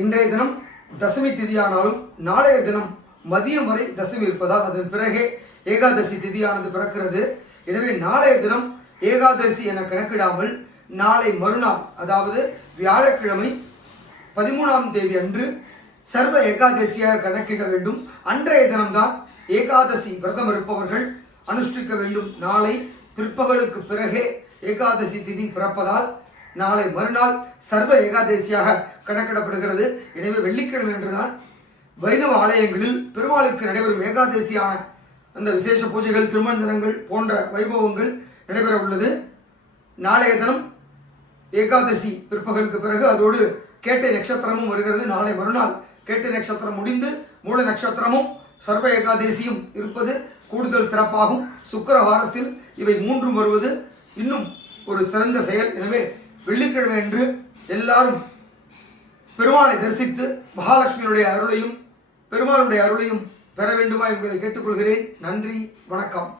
இன்றைய தினம் தசமி திதியானாலும் நாளைய தினம் மதியம் வரை தசமி இருப்பதால் அதன் பிறகே ஏகாதசி திதியானது பிறக்கிறது. எனவே நாளைய தினம் ஏகாதசி என கணக்கிடாமல் நாளை மறுநாள், அதாவது வியாழக்கிழமை 13ஆம் தேதி அன்று சர்வ ஏகாதசியாக கணக்கிட வேண்டும். அன்றைய தினம்தான் ஏகாதசி விரதம் இருப்பவர்கள் அனுஷ்டிக்க வேண்டும். நாளை பிற்பகலுக்கு பிறகே ஏகாதசி திதி பிறப்பதால் நாளை மறுநாள் சர்வ ஏகாதசியாக கணக்கிடப்படுகிறது. எனவே வெள்ளிக்கிழமை என்றுதான் வைணவ ஆலயங்களில் பெருமாளுக்கு நடைபெறும் ஏகாதசியான அந்த விசேஷ பூஜைகள், திருமஞ்சனங்கள் போன்ற வைபவங்கள் நடைபெற உள்ளது. நாளைய தினம் ஏகாதசி பிற்பகலுக்கு பிறகு அதோடு கேட்டை நட்சத்திரமும் வருகிறது. நாளை மறுநாள் கேட்டை நட்சத்திரம் முடிந்து மூல நட்சத்திரமும் சர்வ ஏகாதசியும் இருப்பது கூடுதல் சிறப்பாகும். சுக்கிரவாரத்தில் இவை மூன்றும் வருவது இன்னும் ஒரு சிறந்த செயல். எனவே வெள்ளிக்கிழமை அன்று எல்லாரும் பெருமாளை தரிசித்து மகாலட்சுமியுடைய அருளையும் பெருமாளுடைய அருளையும் பெற வேண்டுமா என்பதை கேட்டுக்கொள்கிறேன். நன்றி, வணக்கம்.